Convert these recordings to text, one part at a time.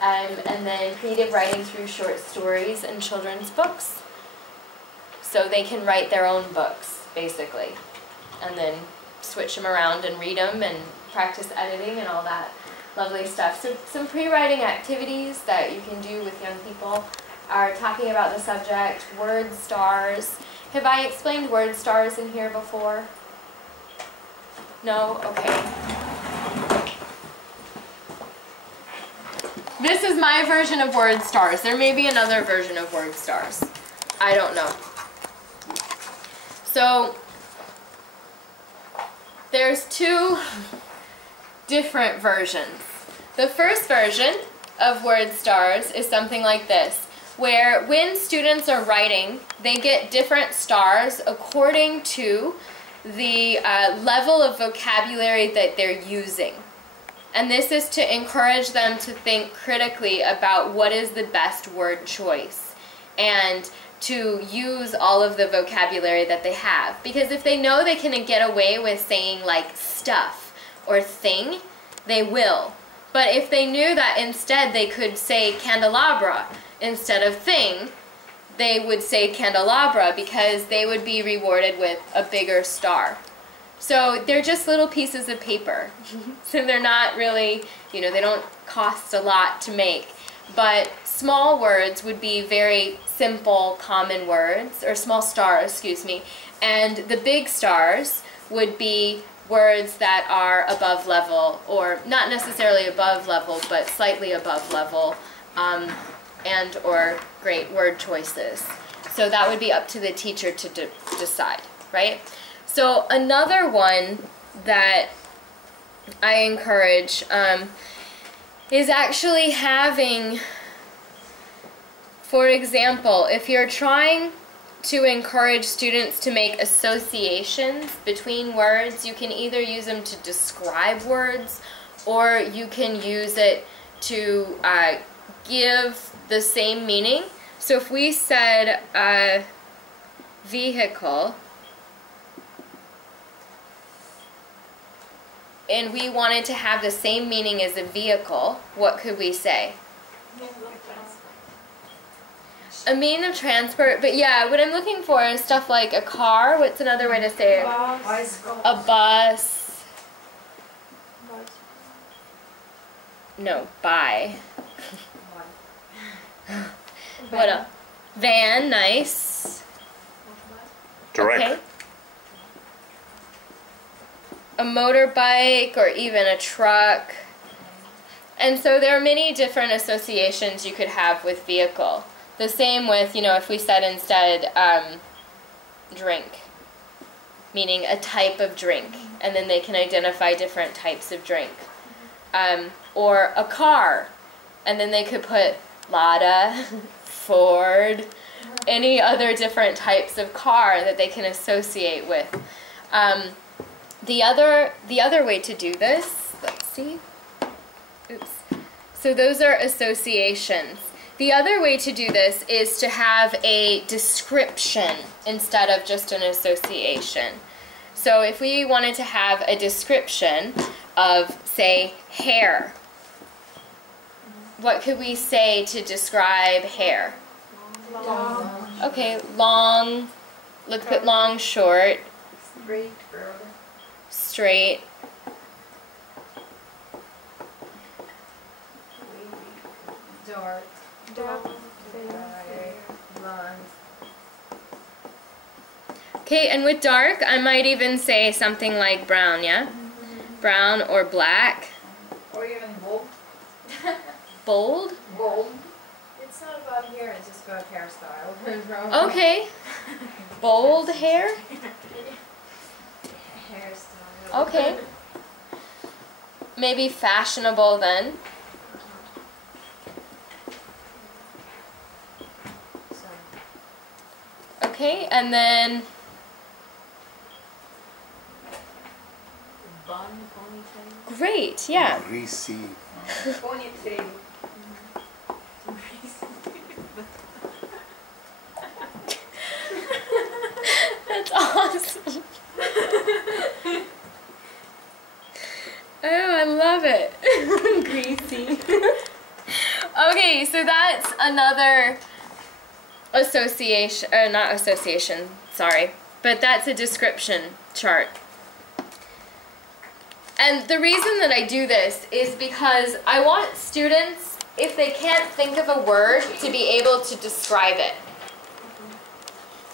And then creative writing through short stories and children's books. So they can write their own books, basically, and then switch them around and read them and practice editing and all that lovely stuff. So some pre-writing activities that you can do with young people are talking about the subject, word stars. Have I explained word stars in here before? No? Okay. This is my version of word stars. There may be another version of word stars. I don't know. So there's two different versions. The first version of word stars is something like this, where when students are writing, they get different stars according to the level of vocabulary that they're using. And this is to encourage them to think critically about what is the best word choice and to use all of the vocabulary that they have. Because if they know they can get away with saying like stuff or thing, they will. But if they knew that instead they could say candelabra instead of thing, they would say candelabra because they would be rewarded with a bigger star. So they're just little pieces of paper. So they're not really, you know, they don't cost a lot to make. But small words would be very simple, common words, or small stars, excuse me. And the big stars would be words that are above level, or not necessarily above level, but slightly above level, and or great word choices. So that would be up to the teacher to decide, right? So another one that I encourage is actually having, for example, if you're trying to encourage students to make associations between words, you can either use them to describe words, or you can use it to give the same meaning. So if we said vehicle, and we wanted to have the same meaning as a vehicle, what could we say? A means of transport, but yeah, what I'm looking for is stuff like a car. What's another way to say it? A bus. No, by. What else? Van, nice. Direct. Okay. A motorbike or even a truck. And so there are many different associations you could have with vehicle. The same with, you know, if we said instead drink, meaning a type of drink, and then they can identify different types of drink. Or a car, and then they could put Lada, Ford, any other different types of car that they can associate with. The other way to do this, let's see. Oops. So those are associations. The other way to do this is to have a description instead of just an association. So if we wanted to have a description of, say, hair, what could we say to describe hair? Long. Okay, long. Let's put long, short. Straight. Straight. Dark. Blonde. Okay, and with dark, I might even say something like brown, yeah? Brown or black. Or even bold. Bold? Bold. It's not about hair, it's just about hairstyle. Okay. Bold hair? Hairstyle. Okay. Maybe fashionable then. Okay, and then Bun, ponytail. great, yeah. Greasy. Ponytail. That's awesome. Oh, I love it. Greasy. Okay, so that's another association, not association, sorry, but that's a description chart. And the reason that I do this is because I want students, if they can't think of a word, to be able to describe it.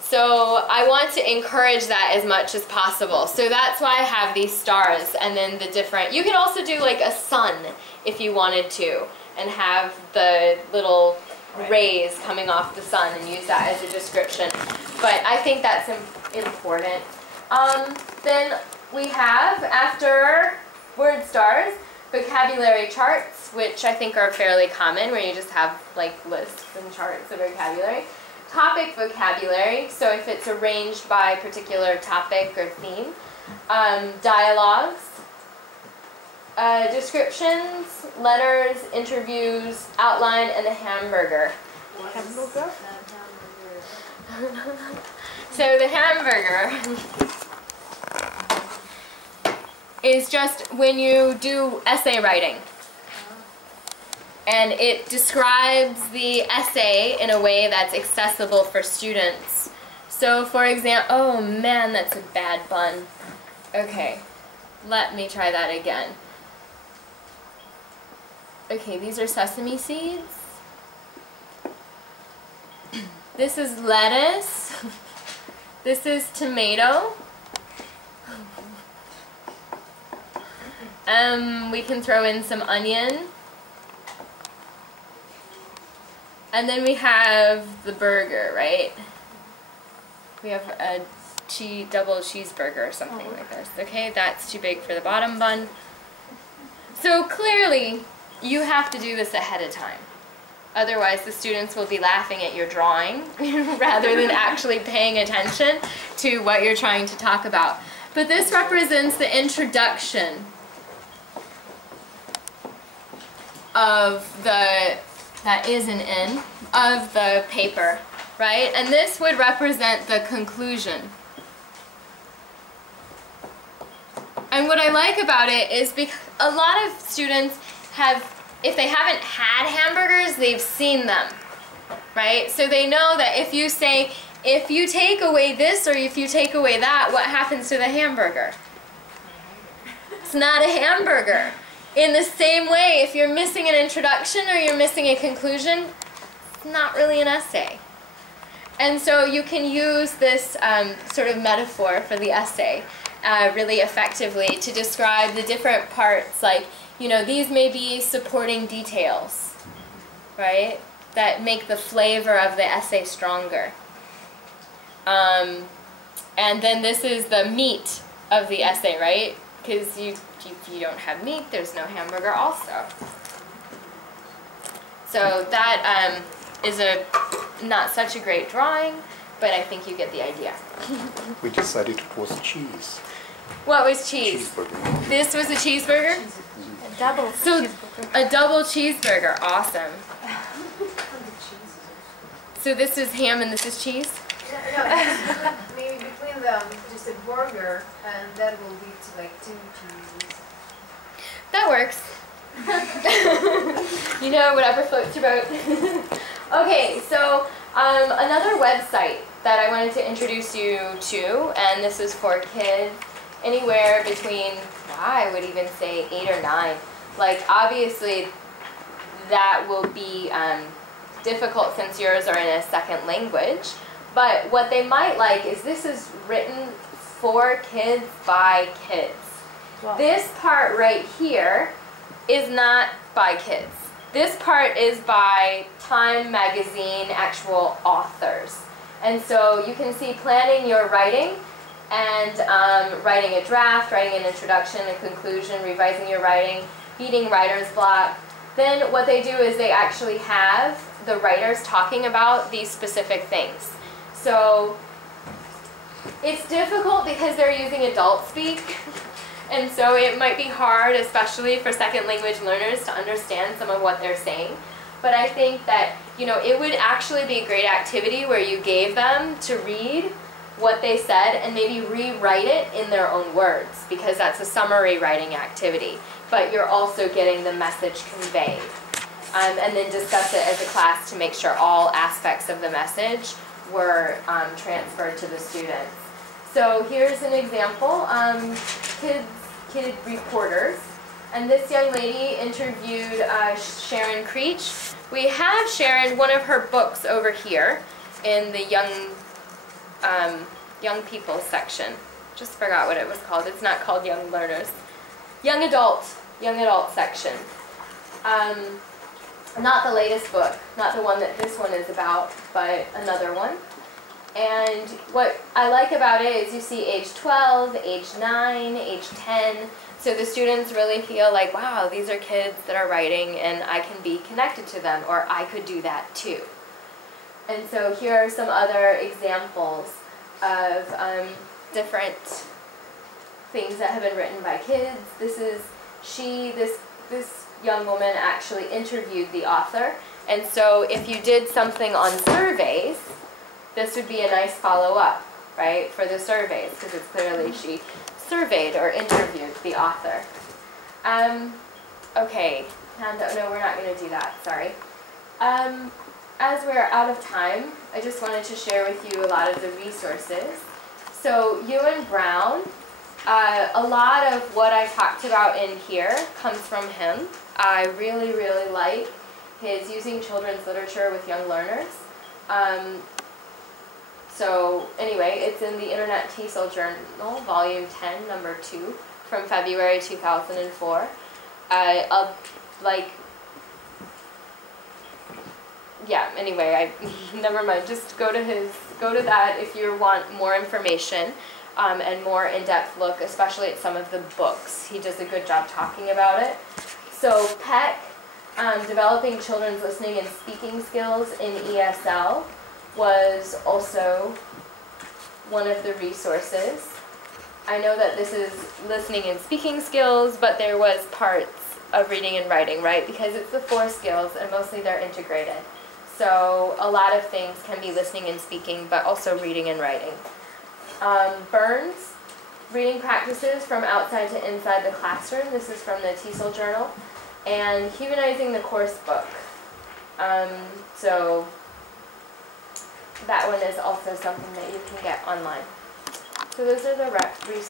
So I want to encourage that as much as possible. So that's why I have these stars and then the different, you could also do like a sun if you wanted to and have the little rays coming off the sun and use that as a description. But I think that's important. Then we have, after word stars, vocabulary charts, which I think are fairly common, where you just have like lists and charts of vocabulary. Topic vocabulary, so if it's arranged by particular topic or theme. Dialogues, descriptions, letters, interviews, outline, and the hamburger. Hamburger? So the hamburger is just when you do essay writing. And it describes the essay in a way that's accessible for students. So for example, oh man, that's a bad bun. Okay, let me try that again. Okay, these are sesame seeds. This is lettuce. This is tomato. We can throw in some onion. And then we have the burger, right? We have a double cheeseburger or something like this. Okay, that's too big for the bottom bun. So clearly, you have to do this ahead of time. Otherwise, the students will be laughing at your drawing rather than actually paying attention to what you're trying to talk about. But this represents the introduction of the, that is an N, of the paper, right? And this would represent the conclusion. And what I like about it is because a lot of students have, if they haven't had hamburgers, they've seen them, right? So they know that if you say, if you take away this or if you take away that, what happens to the hamburger? It's not a hamburger. In the same way, if you're missing an introduction or you're missing a conclusion, it's not really an essay. And so you can use this sort of metaphor for the essay really effectively to describe the different parts, like, you know, these may be supporting details, right, that make the flavor of the essay stronger. And then this is the meat of the essay, right? Because if you don't have meat, there's no hamburger also. So that is not such a great drawing, but I think you get the idea. We decided it was cheese. What was cheese? Cheeseburger. This was a cheeseburger? A double cheeseburger. A double cheeseburger, awesome. So this is ham and this is cheese? No, maybe between them, just a burger, and that will lead to like 2 cheeses. That works. You know, whatever floats your boat. Okay, so another website that I wanted to introduce you to, and this is for kids anywhere between, I would even say 8 or 9. Like, obviously, that will be difficult since yours are in a second language. But what they might like is this is written for kids by kids. Wow. This part right here is not by kids. This part is by Time magazine actual authors. And so you can see planning your writing and writing a draft, writing an introduction, a conclusion, revising your writing, beating writer's block. Then what they do is they actually have the writers talking about these specific things. So it's difficult because they're using adult speak, and so it might be hard, especially for second language learners, to understand some of what they're saying. But I think that, you know, it would actually be a great activity where you gave them to read what they said and maybe rewrite it in their own words, because that's a summary writing activity. But you're also getting the message conveyed. and then discuss it as a class to make sure all aspects of the message were transferred to the students. So here's an example, kid reporters. And this young lady interviewed Sharon Creech. We have Sharon, one of her books over here in the young people section. Just forgot what it was called. It's not called Young Learners. Young adult section. Not the latest book, not the one that this one is about, but another one. And what I like about it is you see age 12, age 9, age 10. So the students really feel like, wow, these are kids that are writing and I can be connected to them, or I could do that too. And so here are some other examples of different things that have been written by kids. This young woman actually interviewed the author. And so if you did something on surveys, this would be a nice follow-up, right, for the surveys, because it's clearly she surveyed or interviewed the author. Okay, no, we're not going to do that, sorry. As we're out of time, I just wanted to share with you a lot of the resources. So Ewan Brown, a lot of what I talked about in here comes from him. I really, really like his using children's literature with young learners. So anyway, it's in the Internet TESOL Journal, Volume 10, Number 2, from February 2004. Yeah, anyway, never mind, just go to that if you want more information and more in-depth look, especially at some of the books. He does a good job talking about it. So Peck, Developing Children's Listening and Speaking Skills in ESL, was also one of the resources. I know that this is listening and speaking skills, but there was parts of reading and writing, right? Because it's the 4 skills and mostly they're integrated. So a lot of things can be listening and speaking, but also reading and writing. Burns, Reading Practices from Outside to Inside the Classroom. This is from the TESOL Journal. And Humanizing the Course Book. So that one is also something that you can get online. So those are the resources.